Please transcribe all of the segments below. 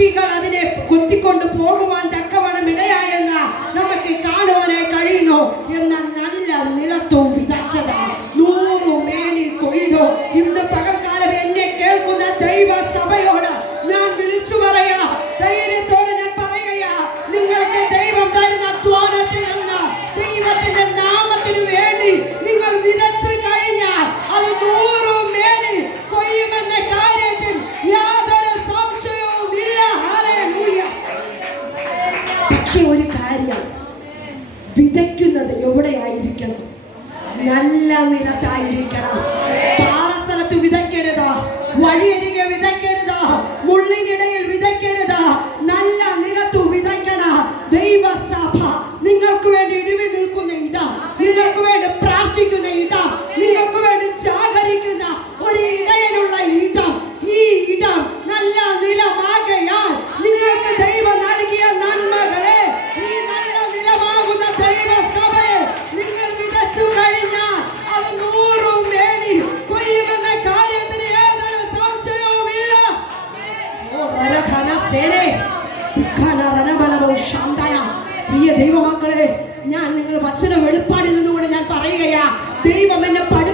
പക്ഷികൾ അതിനെ കൊത്തിക്കൊണ്ട് പോകുവാൻ തക്ക വിതയ്ക്കുന്നത് എവിടെയായിരിക്കണം? നല്ല നിലത്തായിരിക്കണം. പാറസ്ഥലത്ത് വിതയ്ക്കരുത്. വഴിയരു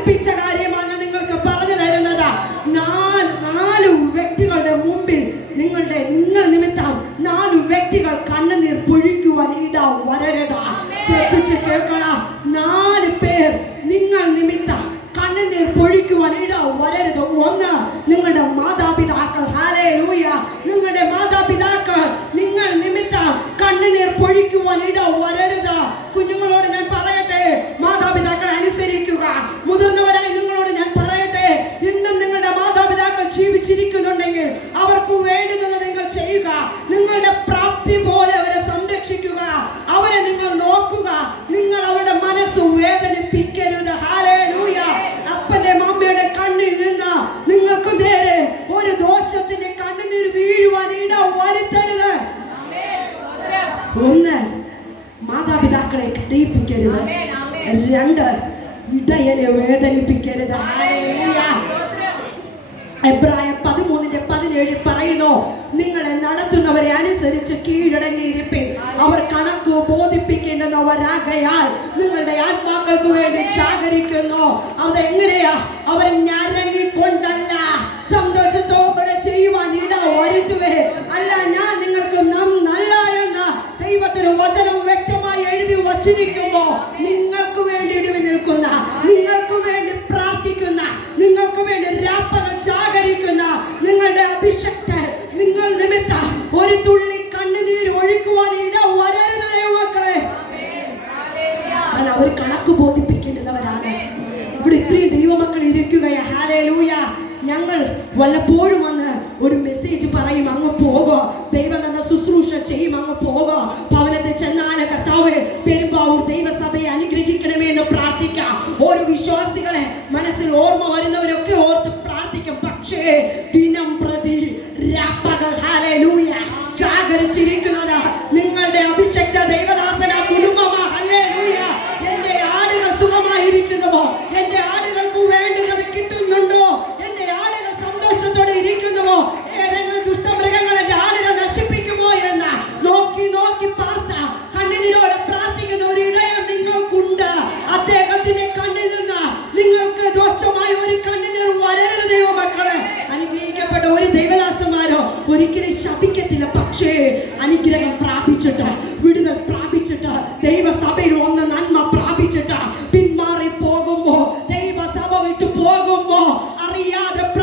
pinche അറിയിപ്പിക്കരുത് രണ്ട് ഇടയലെ വേദനിപ്പിക്കരുത്. എബ്രായ പതിമൂന്നിന്റെ പതിനേഴ് പറയുന്നു നിങ്ങളെ നടത്തുന്നവരെ അനുസരിച്ച് കീഴടങ്ങിയിരിപ്പിൻ. അവർ കണക്ക് ബോധിപ്പിക്കേണ്ടുന്നവരാകയാൽ നിങ്ങളുടെ ആത്മാക്കൾക്ക് വേണ്ടി ജാഗരിക്കുന്നു അതെങ്ങനെയാ അവർ ഞരങ്ങിക്കൊണ്ടല്ല സന്തോഷത്തോടെ ചെയ്യുവാൻ ഇട വരുത്തുവേ. അല്ല ഞാൻ നിങ്ങൾക്ക് നാം നല്ല എന്ന ദൈവത്തിന് വചനം വ്യക്തമാക്കി വെച്ചിരിക്കുമ്പോ നിങ്ങൾക്ക് വേണ്ടി ഇടിവ് നിൽക്കുന്ന നിങ്ങൾക്ക് വേണ്ടി പ്രാർത്ഥിക്കുന്ന നിങ്ങൾക്ക് വേണ്ടി രാപ്പകൾ ചാകരിക്കുന്ന നിങ്ങളുടെ അഭിഷക്ത നിങ്ങൾ നിമിത്ത ഒരു തുള്ളി കണ്ണുനീർ ഒഴിക്കുവാൻ ഇട വരരുത് ദൈവക്കളെ കാരണം അവർ കണക്ക് ബോധിപ്പിക്കേണ്ടുന്നവരാണ് ഇവിടെ ഇത്രയും ദൈവമക്കൾ ഇരിക്കുകയാ. ഹാലേ ലൂയ ഞങ്ങൾ വല്ലപ്പോഴും വന്ന് ഒരു മെസ്സേജ് പറയും അങ്ങ് Ariade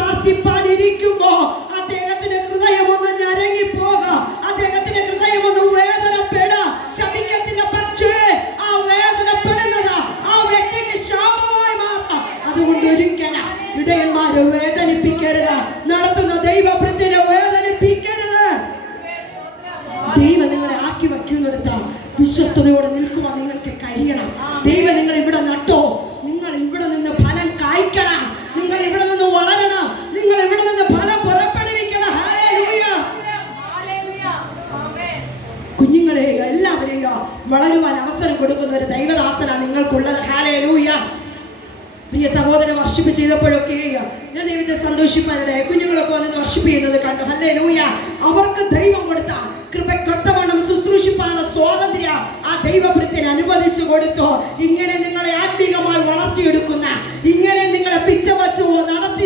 ഇങ്ങനെ നിങ്ങളെ ആത്മീകമായി വളർത്തിയെടുക്കുന്ന ഇങ്ങനെ നിങ്ങളെ പിച്ചവച്ചു നടത്തി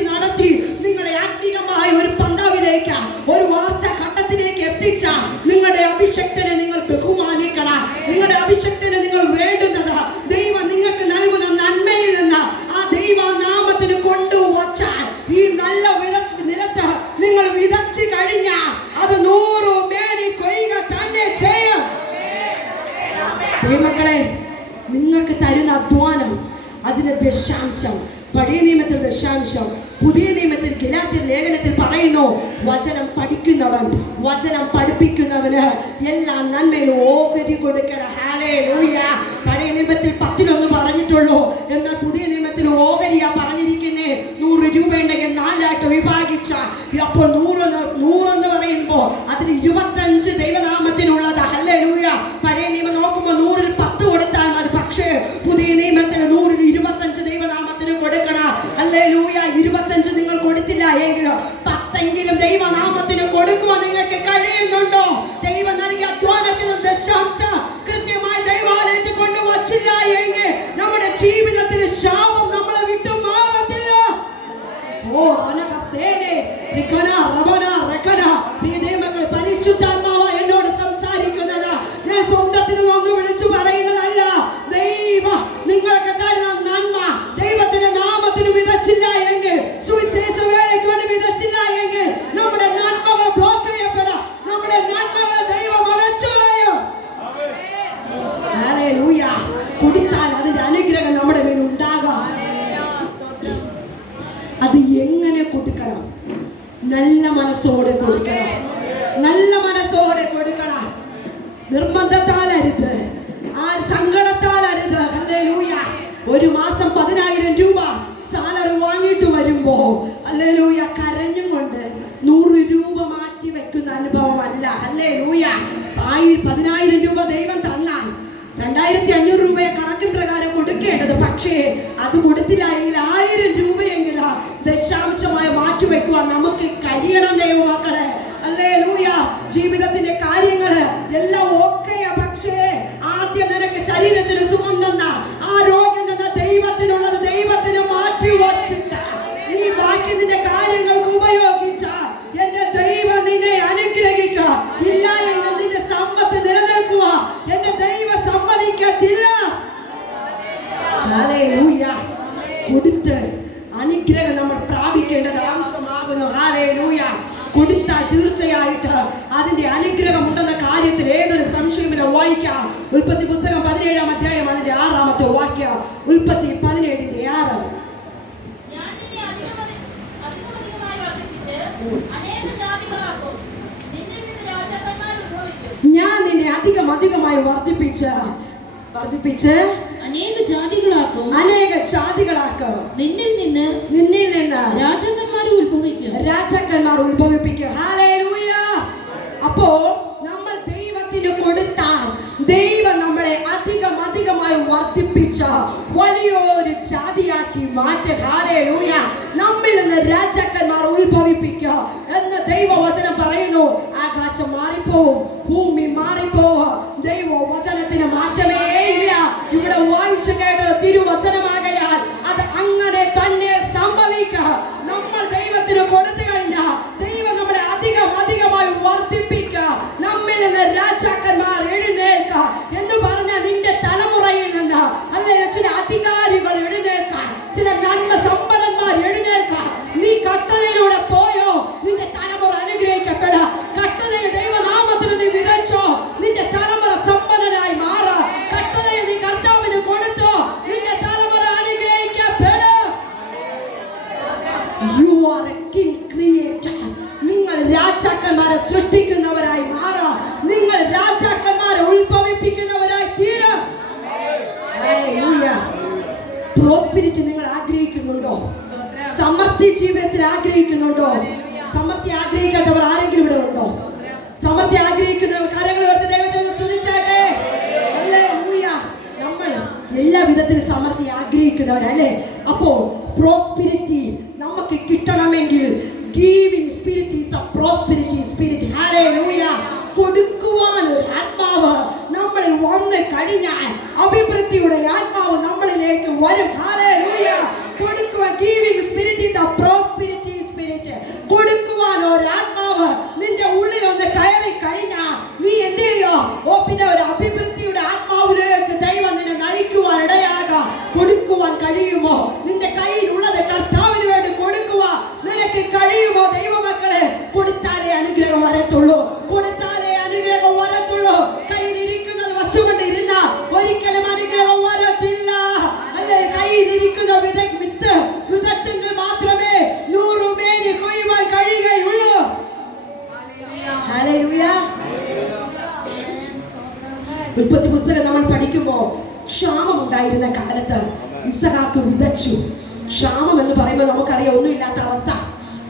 പഠിക്കുന്നവൻ വചനം പഠിപ്പിക്കുന്നവന് എല്ലാം നന്മയിൽ നല്ല മനസ്സോടെ കൊടുക്കണം. നല്ല മനസ്സോടെ കൊടുക്കണം. നിർബന്ധത്താൽ അരുത് ആ സങ്കടത്താൽ അരുത് ഒരു മാസം പതിനായിരം രൂപ സാലറി വാങ്ങിയിട്ട് വരുമ്പോ അല്ലേ ലൂയ കരഞ്ഞും കൊണ്ട് നൂറ് രൂപ മാറ്റി വെക്കുന്ന അനുഭവമല്ല. അല്ലേ ലൂയ ആയി പതിനായിരം കൊടുത്ത് അനുഗ്രഹം നമ്മൾ പ്രാപിക്കേണ്ടത് ആവശ്യമാകുന്നു. ഹാലേലൂയ കൊടുത്താൽ തീർച്ചയായിട്ട് അതിന്റെ അനുഗ്രഹം ഉണ്ടെന്ന കാര്യത്തിൽ ഏതൊരു സംശയം വായിക്കാം. ഉൽപ്പത്തി പുസ്തകം പതിനേഴാം അധ്യായം അതിന്റെ ആറാമത്തെ വാക്യം. ഉൽപ്പത്തി പതിനേഴിന്റെ ആറ്. ഞാൻ നിന്നെ അധികം അധികമായി വർദ്ധിപ്പിച്ച് വർദ്ധിപ്പിച്ച് അനേക ജാതികളാക്കും. അനേക ജാതികളാക്കും. നിന്നിൽ നിന്ന് നിന്നിൽ നിന്ന് രാജാക്കന്മാർ ഉത്ഭവിക്കും. രാജാക്കന്മാർ ഉത്ഭവിപ്പിക്കും. ഹാലേലൂയ അപ്പോ നമ്മൾ ദൈവത്തിന് കൊടുത്താൽ ദൈവം നമ്മളെ അധികം അധികമായി വർദ്ധിപ്പിച്ച വലിയൊരു ജാതിയാക്കി മാറ്റ. ഹാലേലൂയ നമ്മിൽ നിന്ന് രാജാക്കന്മാർ ഉത്ഭവിപ്പിക്കുക എന്ന് ദൈവവചനം പറയുന്നു. ആകാശം മാറിപ്പോവും ഭൂമി മാറിപ്പോവുക ദൈവവചനത്തിനെ മാറ്റമേ ഇവിടെ വായിച്ചു കേട്ട തിരുവചനമാണ് വിധത്തിൽ സമർത്ഥി ആഗ്രഹിക്കുന്നവരല്ലേ? അപ്പോൾ പ്രോസ്പിരിറ്റി നമുക്ക് കിട്ടണമെങ്കിൽ giving spirit is a prosperity spirit hallelujah കൊടുക്കുവാൻ ഒരു ആത്മാവ് നമ്മളിൽ വന്നു കഴിഞ്ഞാൽ അഭിവൃദ്ധിയുടെ ഉണ്ടായിരുന്ന കാലത്ത് ഇസഹാക്ക് വിതച്ചു. ക്ഷാമം എന്ന് പറയുമ്പോൾ നമുക്കറിയാം ഒന്നുമില്ലാത്ത അവസ്ഥ.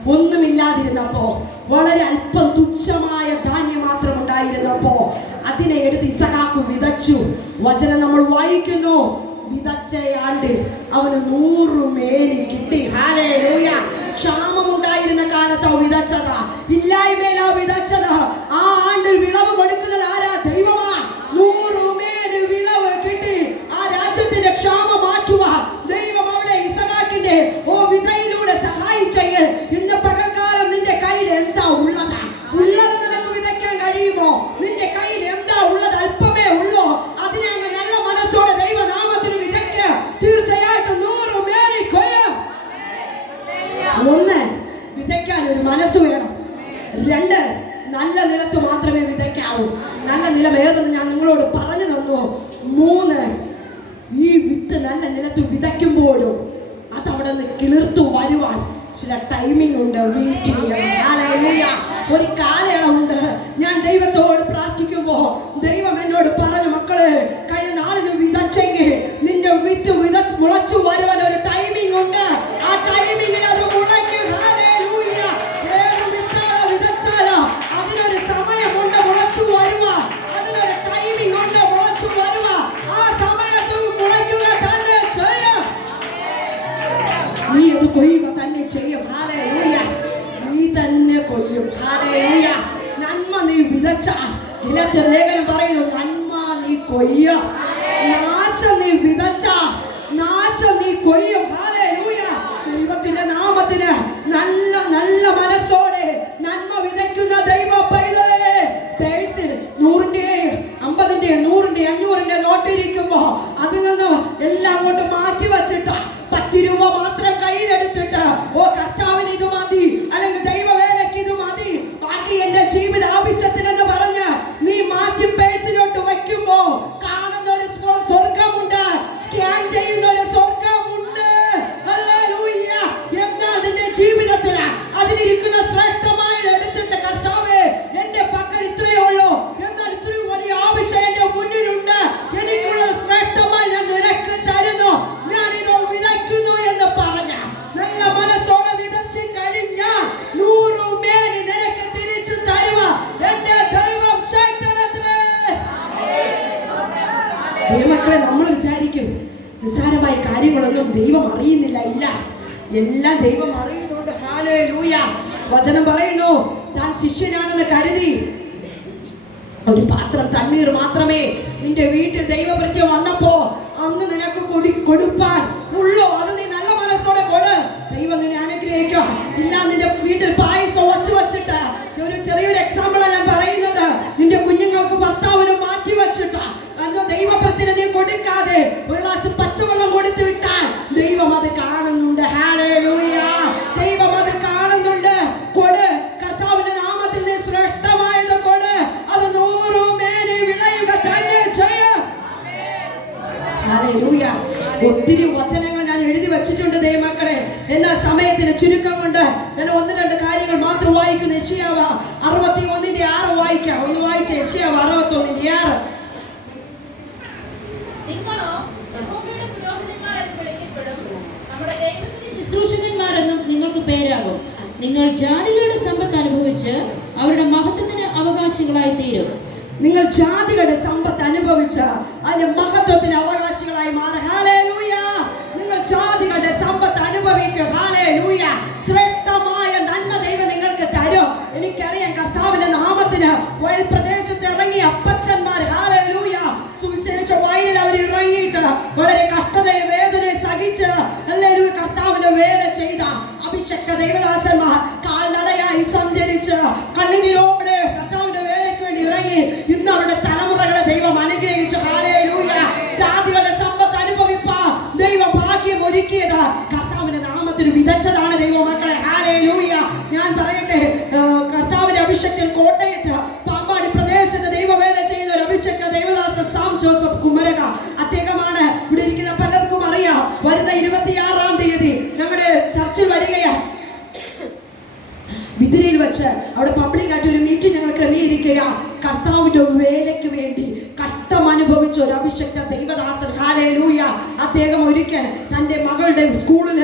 ഒന്നുമില്ലാതിരുന്നപ്പോ വളരെ അല്പം തുച്ഛമായ ധാന്യം മാത്രം ഉണ്ടായിരുന്നപ്പോ അതിനെ എടുത്ത് ഇസഹാക്ക് വിതച്ചു. വചനം നമ്മൾ വായിക്കുന്നു. വിതച്ചയാണ്ട് അവന് നൂറ് മേനി കിട്ടി. ക്ഷാമം ഉണ്ടായിരുന്ന കാലത്തോ വിതച്ചതാ. ഇല്ലായ്മയിലോ വിതച്ചതാ. ആ ആണ്ടിൽ വിളവ് കൊടുക്കുന്നത് പറയുന്നു നന്മ നീ കൊയ്യ. നാശം നീ വിതച്ച. നാശം നീ കൊയ്യും. ദൈവത്തിന്റെ നാമത്തിന് നല്ല നല്ല മനസ്സോടെ നന്മ വിതയ്ക്കുന്ന ദൈവ പൈതലേ. പേഴ്സിൽ നൂറിന്റെ അമ്പതിന്റെ നൂറിന്റെ അഞ്ഞൂറിന്റെ നോട്ടിരിക്കുമ്പോ അതിൽ നിന്ന് എല്ലാം അങ്ങോട്ട് മാറ്റി വച്ചിട്ട് കാര്യങ്ങളൊന്നും ദൈവം അറിയുന്നില്ല ഇല്ല. എല്ലാം ദൈവം അറിയുന്നുണ്ട്. ഹാലേലൂയ. വചനം പറയുന്നു താൻ ശിഷ്യനാണെന്ന് കരുതി. ഒരു പാത്രം തണ്ണീർ മാത്രമേ നിന്റെ വീട്ടിൽ ദൈവപ്രത്യം വന്നപ്പോ അന്ന് നിനക്ക് കൊടി കൊടുപ്പാൻ ദൈവമക്കളെ എന്നാൽ സമയത്തിന് ചുരുക്കം കൊണ്ട് ഞാൻ ഒന്ന് രണ്ട് കാര്യങ്ങൾ മാത്രം വായിക്കുന്ന യശയാവ അറുപത്തി ഒന്നിന്റെ ആറ് വായിക്കാം. ഒന്ന് വായിച്ച യശയാവ അറുപത്തി ഒന്നിന്റെ ആറ് ശുശ്രൂഷകന്മാരെന്നും നിങ്ങൾക്ക് പേരാകും. നിങ്ങൾ ജാതികളുടെ സമ്പത്ത് അനുഭവിച്ച് അവരുടെ മഹത്വത്തിന് അവകാശികളായി തീരും. നിങ്ങൾ ജാതികളുടെ സമ്പത്ത് അനുഭവിച്ച അതിന്റെ മഹത്വത്തിന് അവകാശികളായി മാറും. ഹാലേലൂയ ശ്രേഷ്ഠമായ നന്മ ദൈവം നിങ്ങൾക്ക് തരും. എനിക്കറിയാം കർത്താവിന്റെ നാമത്തിന് വയൽ പ്രദേശത്ത് ഇറങ്ങിയ അപ്പച്ചന്മാർ. ഹാലൂയ സുവിശേഷ വയലിൽ അവർ ഇറങ്ങിയിട്ട് വളരെ കഷ്ടതയെ വേദനയെ സഹിച്ച് എല്ലാവരും കർത്താവിന്റെ വേല ചെയ്ത അഭിഷക്ത ദൈവദാസന്മാർ കാൽനടയായി സഞ്ചരിച്ച് കണ്ണുനീരോടെ കർത്താവിന്റെ വേലയ്ക്ക് വേണ്ടി ഇറങ്ങി ഇന്ന് അവരുടെ തലമുറകളെ ദൈവം വിതച്ചതാണ് ദൈവ മക്കളെ ഹാലേലൂയ ഞാൻ പറയട്ടെ കർത്താവിന്റെ അഭിഷേകത്തിൽ കോട്ടയത്ത് പാമ്പാടി പ്രദേശത്ത് ദൈവവേല ചെയ്യുന്ന ഒരു അഭിഷേക ദൈവദാസ സാം ജോസഫ് കുമരക. അദ്ദേഹമാണ് ഇവിടെ ഇരിക്കുന്ന. പലർക്കും അറിയാം വരുന്ന ഇരുപത്തിയാറാം തീയതി നമ്മുടെ ചർച്ചിൽ വരികയാണ്. വിതിരയിൽ വെച്ച് അവിടെ പബ്ലിക് ആയിട്ട് ഒരു മീറ്റിംഗ് ഞങ്ങൾ ക്രമീകരിക്കുക കർത്താവിന്റെ വേലയ്ക്ക് വേണ്ടി കട്ടം അനുഭവിച്ച ഒരു അഭിഷക്ത ദൈവദാസൻ. ഹാലേലൂയ അദ്ദേഹം ഒരിക്കൽ തന്റെ മകളുടെ സ്കൂളിൽ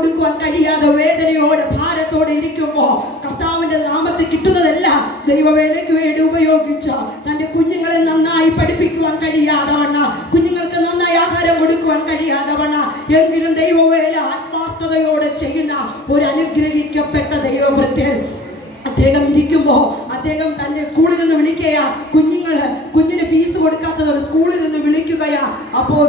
കൊടുക്കുവാൻ കഴിയാതെ വേദനയോടെ ഭാരത്തോടെ ഇരിക്കുമ്പോ കർത്താവിന്റെ നാമത്തിൽ കിട്ടുന്നതല്ല ദൈവവേലയ്ക്ക് വേണ്ടി ഉപയോഗിച്ച. തന്റെ കുഞ്ഞുങ്ങളെ നന്നായി പഠിപ്പിക്കുവാൻ കഴിയാതെ വണ്ണ കുഞ്ഞുങ്ങൾക്ക് നന്നായി ആഹാരം കൊടുക്കുവാൻ കഴിയാതെ തന്റെ സ്കൂളിൽ നിന്ന് വിളിക്കുകയാ കുഞ്ഞുങ്ങൾ കുഞ്ഞിന് ഫീസ് കൊടുക്കാത്തതുകൊണ്ട് സ്കൂളിൽ നിന്ന് വിളിക്കുകയാ. അപ്പോൾ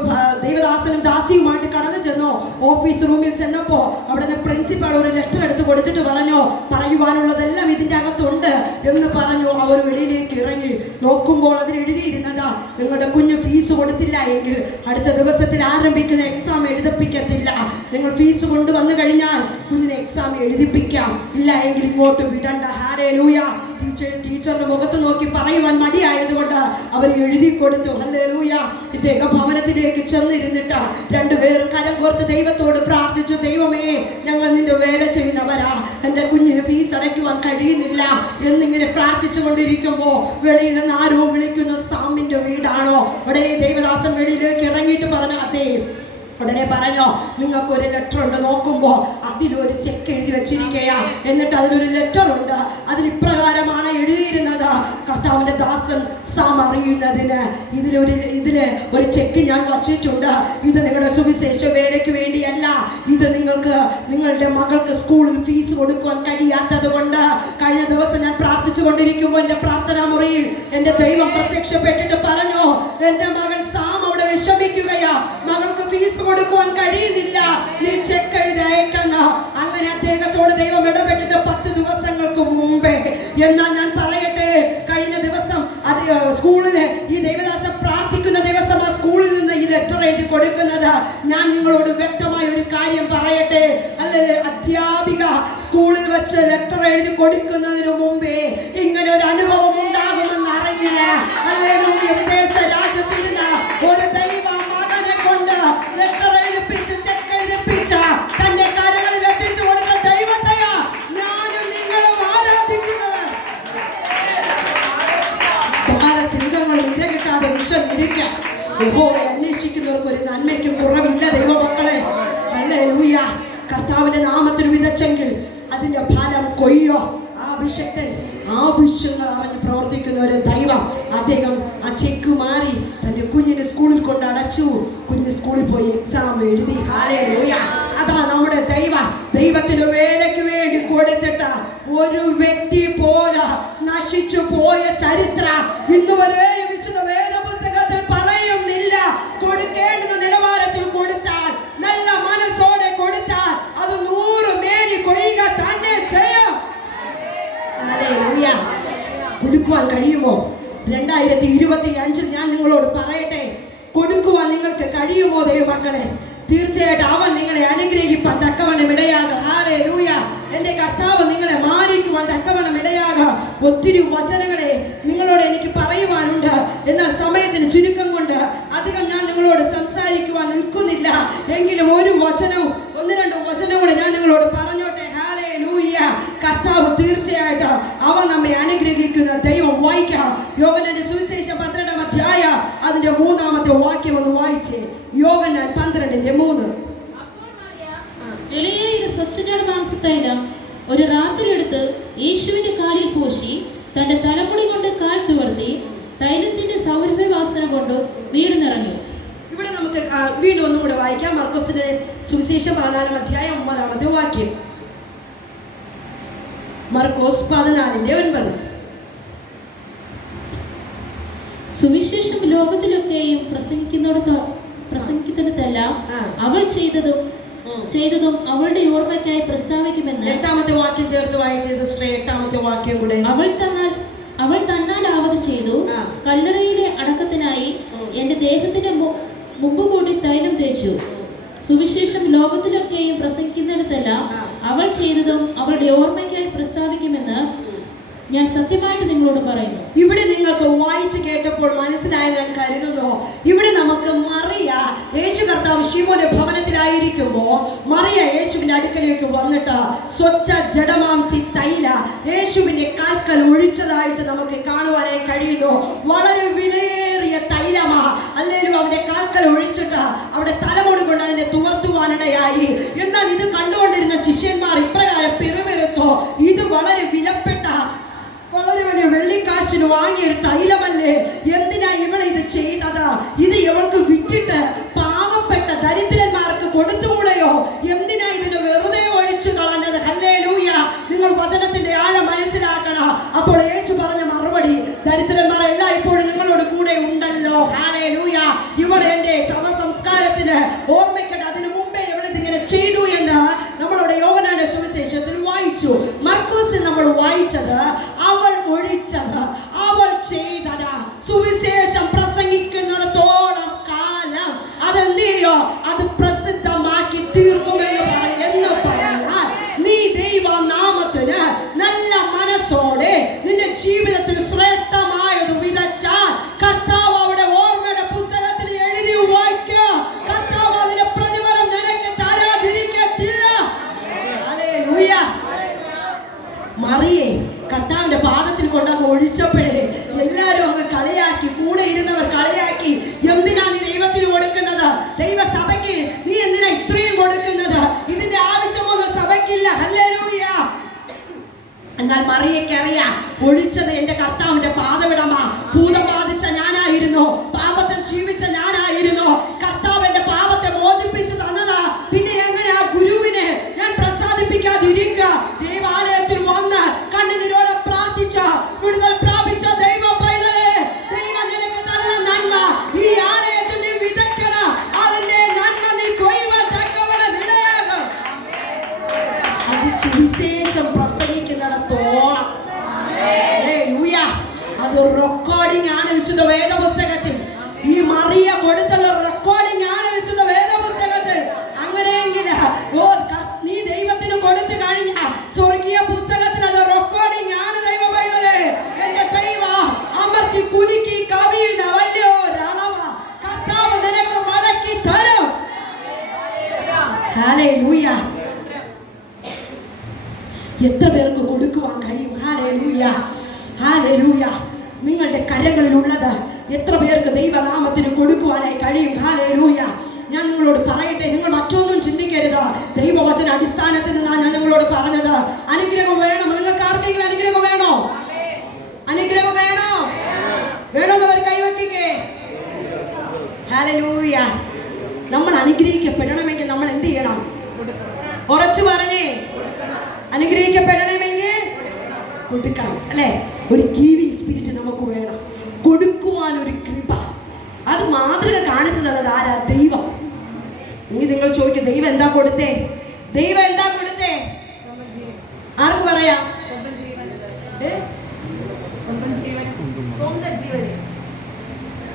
ദൈവദാസനും ദാസിയുമായിട്ട് കടന്നു ചെന്നോ? ഓഫീസ് റൂമിൽ ചെന്നപ്പോ അവിടുന്ന് പ്രിൻസിപ്പാൾ ഒരു ലെറ്റർ എടുത്ത് കൊടുത്തിട്ട് പറഞ്ഞു പറയുവാനുള്ളതെല്ലാം ഇതിന്റെ അകത്തുണ്ട് എന്ന് പറഞ്ഞു. അവർ വെളിയിലേക്ക് ഇറങ്ങി. നോക്കുമ്പോൾ അതിൽ എഴുതിയിരുന്നതാ നിങ്ങളുടെ കുഞ്ഞ് ഫീസ് കൊടുത്തില്ല എങ്കിൽ അടുത്ത ദിവസത്തിൽ ആരംഭിക്കുന്ന എക്സാം എഴുതിപ്പിക്കത്തില്ല. നിങ്ങൾ ഫീസ് കൊണ്ടുവന്നു കഴിഞ്ഞാൽ കുഞ്ഞിന് എക്സാം എഴുതിപ്പിക്കാം. ഇല്ല എങ്കിൽ ഇങ്ങോട്ട് വിടണ്ട. ഹാരേ ലൂയ ടീച്ചർ ടീച്ചറുടെ മുഖത്ത് നോക്കി പറയുവാൻ മടിയായതുകൊണ്ട് അവർ എഴുതി കൊടുത്തു. ഹല്ലേലൂയ. ഇദ്ദേഹം ഭവനത്തിലേക്ക് ചെന്നിരുന്നിട്ട് രണ്ടുപേർ കരം കോർത്ത് ദൈവത്തോട് പ്രാർത്ഥിച്ചു ദൈവമേ ഞങ്ങൾ നിന്റെ വേല ചെയ്യുന്നവരാ. എന്റെ കുഞ്ഞിന് ഫീസ് അടയ്ക്കുവാൻ കഴിയുന്നില്ല. എന്നിങ്ങനെ പ്രാർത്ഥിച്ചു കൊണ്ടിരിക്കുമ്പോൾ വെളിയിൽ നിന്ന് ആരോ വിളിക്കുന്നു സാമിന്റെ വീടാണോ? ഉടനെ ദൈവദാസൻ വെളിയിലേക്ക് ഇറങ്ങിയിട്ട് പറഞ്ഞു അതേ. ഉടനെ പറഞ്ഞോ നിങ്ങൾക്ക് ഒരു ലെറ്റർ ഉണ്ട്. നോക്കുമ്പോ അതിലൊരു ചെക്ക് എഴുതി വെച്ചിരിക്കയാ. എന്നിട്ട് അതിലൊരു ലെറ്റർ ഉണ്ട്. അതിൽ ഇപ്രകാരമാണ് കർത്താവിന്റെ ദാസൻ സാം അറിയുന്നതിന് ഇതിലൊരു ഇതിൽ ഒരു ചെക്ക് ഞാൻ വച്ചിട്ടുണ്ട്. ഇത് നിങ്ങളുടെ സുവിശേഷ വേലയ്ക്ക് വേണ്ടിയല്ല. ഇത് നിങ്ങൾക്ക് നിങ്ങളുടെ മകൾക്ക് സ്കൂളിൽ ഫീസ് കൊടുക്കുവാൻ കഴിയാത്തത് കൊണ്ട് കഴിഞ്ഞ ദിവസം ഞാൻ പ്രാർത്ഥിച്ചു കൊണ്ടിരിക്കുമ്പോൾ എന്റെ പ്രാർത്ഥനാ മുറിയിൽ എന്റെ ദൈവം പ്രത്യക്ഷപ്പെട്ടിട്ട് പറഞ്ഞു എന്റെ മകൻ സാം അവിടെ വിഷമിക്കുകയാ. മകൾക്ക് ഫീസ് കൊടുക്കുവാൻ കഴിയുന്നില്ല. നീ ചെക്ക് എഴുതി അയക്കുന്ന അങ്ങനെ അദ്ദേഹത്തോട് ദൈവം ഇടപെട്ടിട്ട് പത്ത് ദിവസങ്ങൾക്ക് മുമ്പേ എന്നാൽ ഞാൻ പറയട്ടെ കഴിഞ്ഞ ദിവസം അത് സ്കൂളിൽ ഈ ദേവദാസ പ്രാർത്ഥിക്കുന്ന ദിവസം ആ സ്കൂളിൽ നിന്ന് ഈ ലെറ്റർ എഴുതി കൊടുക്കുന്നത്. ഞാൻ നിങ്ങളോട് വ്യക്തമായ ഒരു കാര്യം പറയട്ടെ. അല്ലെ അധ്യാപിക സ്കൂളിൽ വെച്ച് ലെറ്റർ എഴുതി കൊടുക്കുന്നതിന് മുമ്പേ ഇങ്ങനെ ഒരു അനുഭവം ഉണ്ടാകുമെന്ന് അറിഞ്ഞില്ല. അല്ലെങ്കിൽ വിദേശ രാജ്യത്തിരുന്ന ഒരു Hold on. ഇരുപത്തി അഞ്ചിൽ ഞാൻ നിങ്ങളോട് പറയട്ടെ. കൊടുക്കുവാൻ നിങ്ങൾക്ക് കഴിയുമോ ദൈവമക്കളെ തീർച്ചയായിട്ടും അവൻ നിങ്ങളെ അനുഗ്രഹിപ്പാൻ തക്കവണ്ണം ലൂയ എന്റെ കർത്താവ് നിങ്ങളെ മാനിക്കുവാൻ തക്കവണ്ണം ഇടയാക. ഒത്തിരി വചനങ്ങളെ നിങ്ങളോട് എനിക്ക് പറയുവാനുണ്ട്. എന്നാൽ സമയത്തിന് ചുരുക്കം കൊണ്ട് അധികം ഞാൻ നിങ്ങളോട് സംസാരിക്കുവാൻ നിൽക്കുന്നില്ല. എങ്കിലും ഒരു വചനവും ഒന്ന് രണ്ട് വചനവും കൂടെ ഞാൻ നിങ്ങളോട് ലൂയ കർത്താവ് തീർച്ചയായിട്ടും അവൻ നമ്മെ അനുഗ്രഹിക്കുന്ന ദൈവം വായിക്കാം. യോഗനന്റെ സുവിശേഷ പന്ത്രണ്ടാം അധ്യായ അതിന്റെ മൂന്നാമത്തെ വാക്യം ഒന്ന് വായിച്ചേ. യോഗന പന്ത്രണ്ടിന്റെ മൂന്ന്. മാംസത്തൈലം ഒരു രാത്രി എടുത്ത് യേശുവിന്റെ കാലിൽ പൂശി തന്റെ തലമുടി കൊണ്ട് കാൽ തുവർത്തി തൈലത്തിന്റെ സൗരഭ്യവാസന കൊണ്ട് വീട് നിറഞ്ഞു ഇവിടെ നമുക്ക് വീണ്ടും ഒന്നുകൂടെ വായിക്കാം. മർക്കോസിന്റെ സുവിശേഷം പതിനാലാം അധ്യായം ഒമ്പതാമത്തെ വാക്യം. മർക്കോസ് പതിനാലിന്റെ ഒൻപത്. സുവിശേഷം ലോകത്തിലൊക്കെയും പ്രസംഗിക്കുന്നിടത്ത് പ്രസംഗിക്കുന്നിടത്തെല്ലാം അവൾ ചെയ്തതും ചെയ്തതും അവളുടെ ഓർമ്മയ്ക്കായി പ്രസ്താവിക്കുമെന്ന് എട്ടാമത്തെ വാക്യം ചേർത്ത് വായിച്ച സിസ്റ്ററെ എട്ടാമത്തെ വാക്യം കൂടെ. അവൾ തന്നാൽ അവൾ തന്നാൽ ആവത് ചെയ്തു. കല്ലറയിലെ അടക്കത്തിനായി. എന്റെ ദേഹത്തിന്റെ മുമ്പ് കൂടി തൈലം തേച്ചു. സുവിശേഷം ലോകത്തിലൊക്കെയും പ്രസംഗിക്കുന്നിടത്തെല്ലാം അവൾ ചെയ്തതും അവളുടെ ഓർമ്മയ്ക്കായി പ്രസ്താവിക്കുമെന്ന് ഞാൻ സത്യമായിട്ട് നിങ്ങളോട് പറയുന്നു. ഇവിടെ നിങ്ങൾക്ക് വായിച്ചു കേട്ടപ്പോൾ മനസ്സിലായ ഞാൻ കരുതുന്നു. ഇവിടെ നമുക്ക് മറിയ യേശു കർത്താവ് ശിവന്റെ ഭവനത്തിലായിരിക്കുമ്പോ മറിയ യേശുവിന്റെ അടുക്കലേക്ക് വന്നിട്ട് സ്വച്ഛ ജഡമാംസി തൈല യേശുവിന്റെ കാൽക്കൽ ഒഴിച്ചതായിട്ട് നമുക്ക് കാണുവാനായി കഴിയുന്നു. വളരെ വിലയേറിയ തൈലമാ അല്ലേലും അവന്റെ കാൽക്കൽ ഒഴിച്ചിട്ട് അവിടെ തലമുടി കൊണ്ട് അതിനെ തുവർത്തുവാനിടയായി എന്നാൽ ഇത് കണ്ടുകൊണ്ടിരുന്ന ശിഷ്യന്മാർ ഇപ്രകാരം പിറുപിറുത്തോ ഇത് വളരെ വിലപ്പെട്ട വളരെ വലിയ വെള്ളിക്കാശിന് വാങ്ങിയ ഒരു എന്നാൽ മറിയയ്ക്ക് അറിയാം ഒഴിച്ചത് അത് റെക്കോർഡിംഗ് ആണ് വിശുദ്ധ വേദപുസ്തകത്തിൽ. ഈ മറിയ കൊടുത്തുള്ള റെക്കോർഡിംഗ് ആണ് വിശുദ്ധ വേദപുസ്തകത്തിൽ. അങ്ങനെയെങ്കിൽ ഓ നീ ദൈവത്തിന് കൊടുത്തു കഴിഞ്ഞ സ്വർഗീയ പുസ്തകത്തിൽ അത് റെക്കോർഡിംഗ് ആണ് ദൈവ പൈതലേ എന്റെ ദൈവ അമർത്തി കുലുക്കി കവിയുന്ന വലിയോ ഒരളവ കർത്താവ് നിനക്ക് മടക്കി തരും. എത്ര പേർക്ക് കൊടുക്കുവാൻ കഴിയും? ഹാലേ ലൂയ ഹാലേലൂയ നിങ്ങളുടെ കരങ്ങളിലുള്ളത് എത്ര പേർക്ക് ദൈവനാമത്തിന് കൊടുക്കുവാനായി കഴിയും? ഹാലേലൂയ ഞാൻ നിങ്ങളോട് പറയട്ടെ നിങ്ങൾ മറ്റൊന്നും ചിന്തിക്കരുത്. ദൈവവചന അടിസ്ഥാനത്തിൽ നിന്നാണ് ഞാൻ നിങ്ങളോട് പറഞ്ഞത്. അനുഗ്രഹം വേണം. നിങ്ങൾക്ക് ആർക്കെങ്കിലും അനുഗ്രഹം വേണോ? അനുഗ്രഹം വേണോ? വേണമെന്നവർ അവർ ഹാലലൂയ നമ്മൾ അനുഗ്രഹിക്കപ്പെടണമെങ്കിൽ നമ്മൾ എന്ത് ചെയ്യണം? ഉറച്ചു പറഞ്ഞേ. അനുഗ്രഹിക്കപ്പെടണമെങ്കിൽ കൊടുക്കണം. അല്ലെ? ഒരു ഗീവിങ് സ്പിരിറ്റ് നമുക്ക് വേണം. കൊടുക്കുവാൻ ഒരു കൃപ. അത് മാതൃക കാണിച്ചു തന്നത് ആരാ? ദൈവം. ഇനി നിങ്ങൾ ചോദിക്കും ദൈവം എന്താ കൊടുത്തേ? ദൈവം എന്താ കൊടുത്തേ? ആർക്ക് പറയാം?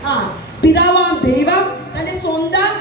ആ പിതാവാം ദൈവം തന്റെ സ്വന്തം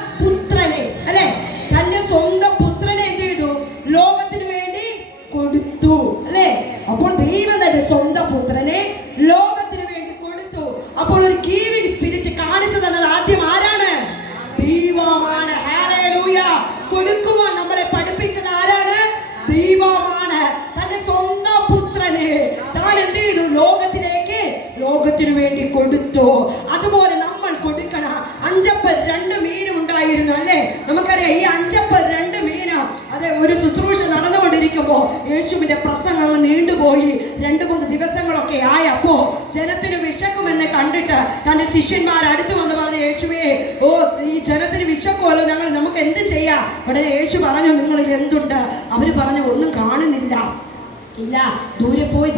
ലോകത്തിനു വേണ്ടി കൊടുത്തോ? അതുപോലെ നമ്മൾ കൊടുക്കണം അഞ്ചപ്പൽ രണ്ട് മീനും ഉണ്ടായിരുന്നു അല്ലേ? നമുക്കറിയാം ഈ അഞ്ചപ്പൽ രണ്ട് മീന അതെ ഒരു ശുശ്രൂഷ നടന്നുകൊണ്ടിരിക്കുമ്പോ യേശുവിന്റെ പ്രസംഗം നീണ്ടുപോയി. രണ്ട് മൂന്ന് ദിവസങ്ങളൊക്കെ ആയപ്പോ ജനത്തിന് വിശക്കുമെന്ന് കണ്ടിട്ട് തന്റെ ശിഷ്യന്മാർ അടുത്തു വന്ന് പറഞ്ഞു യേശുവേ ഓ ഈ ജനത്തിന് വിശക്കുമല്ലോ ഞങ്ങൾ നമുക്ക് എന്ത് ചെയ്യാം? ഉടനെ യേശു പറഞ്ഞു നിങ്ങളിൽ എന്തുണ്ട്? അവർ പറഞ്ഞു ഒന്നും കാണുന്നില്ല. ഇല്ല ദൂരെ പോയി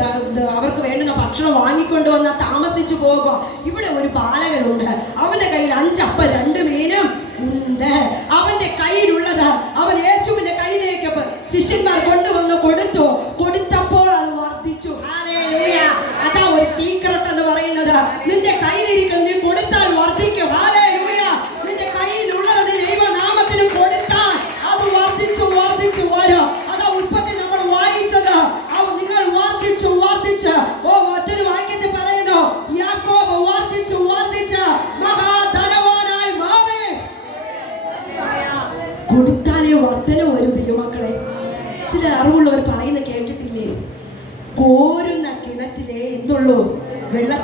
അവർക്ക് വേണ്ടുന്ന ഭക്ഷണം വാങ്ങിക്കൊണ്ട് വന്നാൽ താമസിച്ചു പോകുക. ഇവിടെ ഒരു ബാലകനുണ്ട്. അവന്റെ കയ്യിൽ അഞ്ചപ്പ രണ്ട് മീനും ഉണ്ട്. അവന്റെ കയ്യിലുള്ളത് അവൻ യേശുവിന്റെ കയ്യിലേക്ക് ശിഷ്യന്മാർ കൊണ്ടുവന്ന് കൊടുത്തു. കൊടുത്തപ്പോൾ അത് വർദ്ധിച്ചു. അതാ ഒരു സീക്രട്ട് എന്ന് പറയുന്നത്. നിന്റെ കയ്യിലിരിക്കുന്ന നീ കൊടുത്താൽ വർദ്ധിക്കും. ഹല്ലേലൂയ.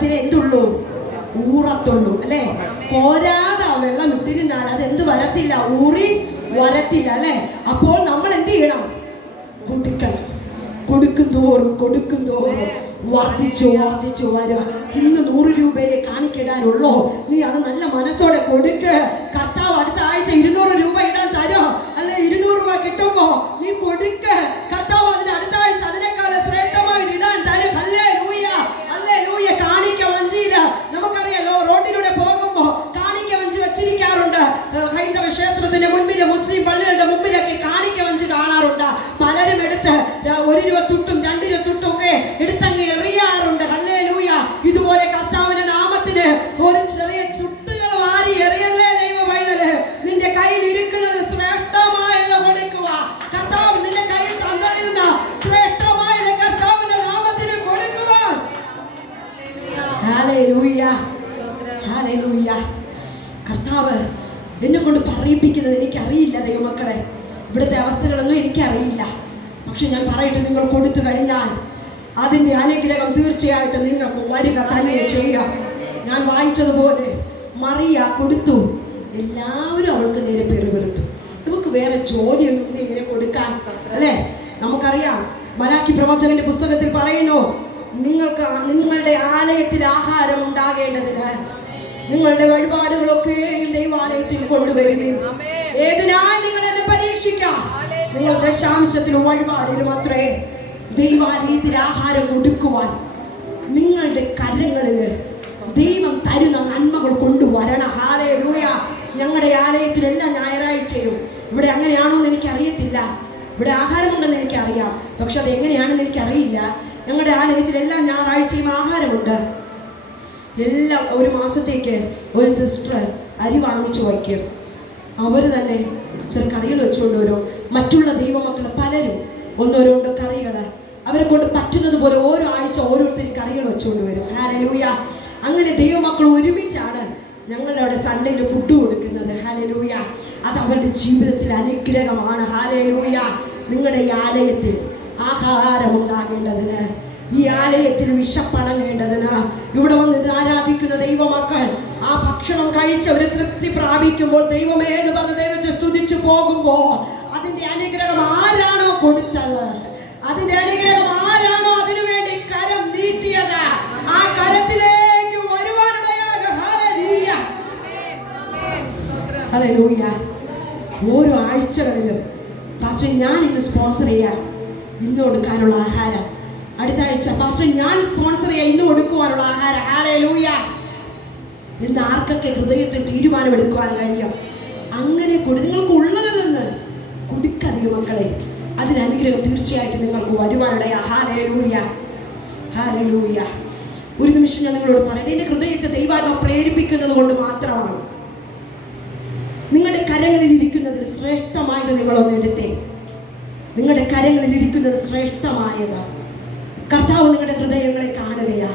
കിണറ്റിലെ എന്തുള്ളൂ? ഊറത്തുള്ളൂ അല്ലേ? കോരാതെ ആ വെള്ളം ഇട്ടിരുന്നാൽ അത് എന്ത് വരത്തില്ല? ഊറി വരത്തില്ല അല്ലേ? അപ്പോൾ നമ്മൾ എന്ത് ചെയ്യണം? കൊടുക്കണം. കൊടുക്കും തോറും കൊടുക്കും തോറും വർദ്ധിച്ചു വർദ്ധിച്ചു വരിക. ഇന്ന് നൂറ് രൂപയെ കാണിക്കിടാനുള്ളോ. നീ അത് നല്ല മനസ്സോടെ കൊടുക്ക്. കർത്താവ് അടുത്ത ആഴ്ച ഇരുന്നൂറ് രൂപ ഇടാൻ തരോ. അല്ലെ? ഇരുന്നൂറ് രൂപ കിട്ടുമ്പോ നീ കൊടുക്ക്. കർത്താവ് അതിന് അടുത്ത ആഴ്ച അതിനേക്കാളും ശ്രേഷ്ഠമായി ഇത് ഇടാൻ തരും അല്ലേ ലൂയ അല്ലേ ലൂയ കാണിക്ക വഞ്ചിയില്ല നമുക്കറിയാലോ റോഡിലൂടെ പോകുമ്പോ കാണിക്ക വഞ്ചി വെച്ചിരിക്കാറുണ്ട് ഏഹ് ഹൈന്ദവ ക്ഷേത്രത്തിന്റെ മുൻപിൽ മുസ്ലിം പള്ളികളുടെ മുമ്പിലൊക്കെ കാണിക്ക വഞ്ചി കാണാറുണ്ട് പലരും എടുത്ത് ദാ ഒരു രൂപ തുട്ടും രണ്ട് രൂപ തുട്ടും ഒക്കെ എടുത്തങ്ങ് എറിയാറുണ്ട് ഹല്ലേ ലൂയ ഇതുപോലെ കർത്താവിന്റെ നാമത്തിന് ഒരു ചെറിയ ചുട്ടുകൾ വാരി എറിയല്ലേ ദൈവ പൈതൽ നിന്റെ കയ്യിൽ ഇരിക്കുന്നത് ശ്രേഷ്ഠമായത് കൊടുക്കുക കർത്താവ് നിന്റെ കയ്യിൽ തന്നിരുന്ന ശ്രേഷ്ഠമായത് കർത്താവിന്റെ നാമത്തിന് കൊടുക്കുക ഹല്ലേലൂയ ഹല്ലേലൂയ കർത്താവ് എന്നെ കൊണ്ട് പറയിപ്പിക്കുന്നത് എനിക്കറിയില്ല ദൈവമക്കളെ ഇവിടുത്തെ അവസ്ഥകളൊന്നും എനിക്കറിയില്ല പക്ഷെ ഞാൻ പറയട്ടെ നിങ്ങൾ കൊടുത്തു കഴിഞ്ഞാൽ അതിന്റെ അനുഗ്രഹം തീർച്ചയായിട്ടും നിങ്ങൾക്ക് വരിക തന്നെ ചെയ്യാം. ഞാൻ വായിച്ചതുപോലെ മറിയ കൊടുത്തു. എല്ലാവരും അവൾക്ക് നേരെ പെരുവരുത്തു നമുക്ക് വേറെ ജോലിയൊന്നും ഇങ്ങനെ കൊടുക്കാൻ അല്ലേ? നമുക്കറിയാം. മലാക്കി പ്രവചകന്റെ പുസ്തകത്തിൽ പറയുന്നു നിങ്ങൾക്ക് നിങ്ങളുടെ ആലയത്തിൽ ആഹാരം ഉണ്ടാകേണ്ടതിന് നിങ്ങളുടെ വഴിപാടുകളൊക്കെ ദൈവാലയത്തിൽ കൊണ്ടുവരുകയും ഏതിനാ നിങ്ങൾ എന്നെ പരീക്ഷിക്കാം? നിങ്ങൾ ദശാംശത്തിലും വഴിപാടിലും മാത്രമേ ദൈവാലയത്തിൽ ആഹാരം കൊടുക്കുവാൻ നിങ്ങളുടെ കരങ്ങളിൽ ദൈവം തരുന്ന നന്മകൾ കൊണ്ടുവരണം. ഹാലേ ലൂയ ഞങ്ങളുടെ ആലയത്തിൽ എല്ലാ ഞായറാഴ്ചയും. ഇവിടെ അങ്ങനെയാണോ എന്ന് എനിക്കറിയത്തില്ല. ഇവിടെ ആഹാരമുണ്ടെന്ന് എനിക്കറിയാം. പക്ഷെ അത് എങ്ങനെയാണെന്ന് എനിക്കറിയില്ല. ഞങ്ങളുടെ ആലയത്തിൽ എല്ലാ ഞായറാഴ്ചയും ആഹാരമുണ്ട്. എല്ലാം ഒരു മാസത്തേക്ക് ഒരു സിസ്റ്റർ അരി വാങ്ങിച്ചു വയ്ക്കും. അവർ തന്നെ ചെറു കറികൾ വെച്ചുകൊണ്ട് വരും. മറ്റുള്ള ദൈവമക്കൾ പലരും ഒന്നോരോണ്ട് കറികൾ അവരെ കൊണ്ട് പറ്റുന്നത് പോലെ ഓരോ ആഴ്ച ഓരോരുത്തർ കറികൾ വെച്ചുകൊണ്ട് വരും. ഹാലലൂയ അങ്ങനെ ദൈവമക്കൾ ഒരുമിച്ചാണ് ഞങ്ങളുടെ അവിടെ സൺഡേയിൽ ഫുഡ് കൊടുക്കുന്നത്. ഹാലലൂയ അത് അവരുടെ ജീവിതത്തിൽ അനുഗ്രഹമാണ്. ഹാലലൂയ നിങ്ങളുടെ ഈ ആലയത്തിൽ ആഹാരം ഉണ്ടാകേണ്ടതിന് ഈ ആലയത്തിൽ വിഷപ്പണങ്ങേണ്ടതിന് ഇവിടെ വന്ന് ആരാധിക്കുന്ന ദൈവമക്കൾ ആ ഭക്ഷണം കഴിച്ച് ഒരു തൃപ്തി പ്രാപിക്കുമ്പോൾ ദൈവമേ എന്ന് പറഞ്ഞ് ദൈവത്തെ സ്തുതിച്ചു പോകുമ്പോൾ ഹല്ലേലൂയ ഓരോ ആഴ്ചകളിലും പാസ്റ്റർ ഞാൻ ഇന്ന് സ്പോൺസർ ചെയ്യാം. ഇന്ന് കൊടുക്കാനുള്ള ആഹാരം. അടുത്ത ആഴ്ച പാസ്റ്റർ ഞാൻ സ്പോൺസർ ചെയ്യാം. ഇന്ന് കൊടുക്കുവാനുള്ള ആഹാരം. ഹല്ലേലൂയ എന്ന് ആർക്കൊക്കെ ഹൃദയത്തിൽ തീരുമാനമെടുക്കുവാൻ കഴിയും? അങ്ങനെ കൊടു നിങ്ങൾക്ക് ഉള്ളതിൽ നിന്ന് മക്കളെ. അതിന് അനുഗ്രഹം തീർച്ചയായിട്ടും നിങ്ങൾക്ക് വരുവാനിടയാ ഹാലൂയ ഹാലൂയ ഒരു നിമിഷം ഞാൻ നിങ്ങളോട് പറയട്ടെ. എന്റെ ഹൃദയത്തെ ദൈവാത്മ പ്രേരിപ്പിക്കുന്നത് കൊണ്ട് മാത്രമാണ്. നിങ്ങളുടെ കരങ്ങളിൽ ഇരിക്കുന്നത് ശ്രേഷ്ഠമായത് നിങ്ങളൊന്ന് എടുത്തേ. നിങ്ങളുടെ കരങ്ങളിൽ ഇരിക്കുന്നത് ശ്രേഷ്ഠമായത് കർത്താവ് നിങ്ങളുടെ ഹൃദയങ്ങളെ കാണുകയാ.